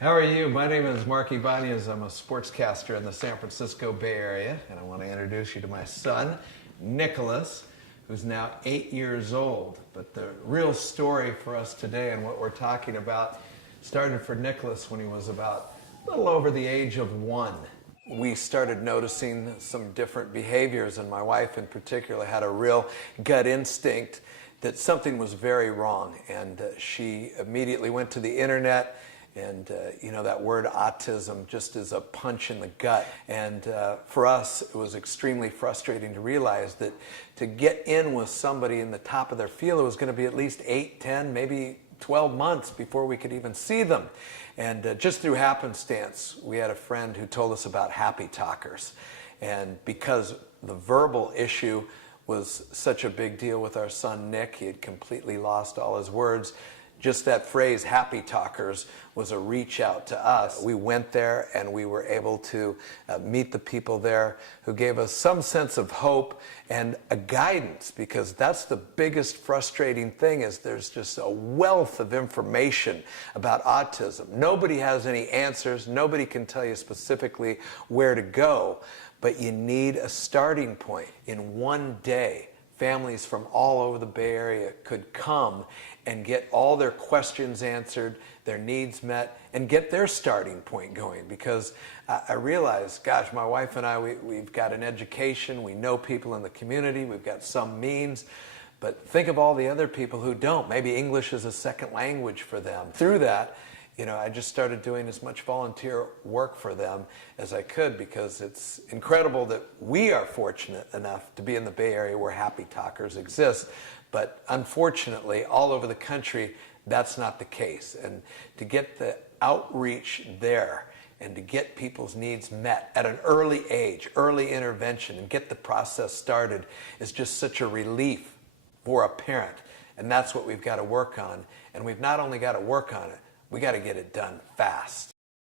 How are you? My name is Mark Ibanez. I'm a sportscaster in the San Francisco Bay Area, and I want to introduce you to my son, Nicholas, who's now 8 years old. But the real story for us today and what we're talking about started for Nicholas when he was about a little over the age of 1. We started noticing some different behaviors, and my wife in particular had a real gut instinct that something was very wrong, and she immediately went to the internet. And that word autism just is a punch in the gut. And for us, it was extremely frustrating to realize that to get in with somebody in the top of their field, it was going to be at least 8, 10, maybe 12 months before we could even see them. And just through happenstance, we had a friend who told us about Happy Talkers. And because the verbal issue was such a big deal with our son Nick, he had completely lost all his words. Just that phrase, Happy Talkers, was a reach out to us. We went there and we were able to meet the people there who gave us some sense of hope and a guidance, because that's the biggest frustrating thing, is there's just a wealth of information about autism. Nobody has any answers. Nobody can tell you specifically where to go, but you need a starting point. In one day, families from all over the Bay Area could come and get all their questions answered, their needs met, and get their starting point going. Because I realized, gosh, my wife and I, we've got an education, we know people in the community, we've got some means, but think of all the other people who don't. Maybe English is a second language for them. Through that, I just started doing as much volunteer work for them as I could, because it's incredible that we are fortunate enough to be in the Bay Area where Happy Talkers exist. But unfortunately, all over the country, that's not the case. And to get the outreach there and to get people's needs met at an early age, early intervention, and get the process started is just such a relief for a parent. And that's what we've got to work on. And we've not only got to work on it, we got to get it done fast.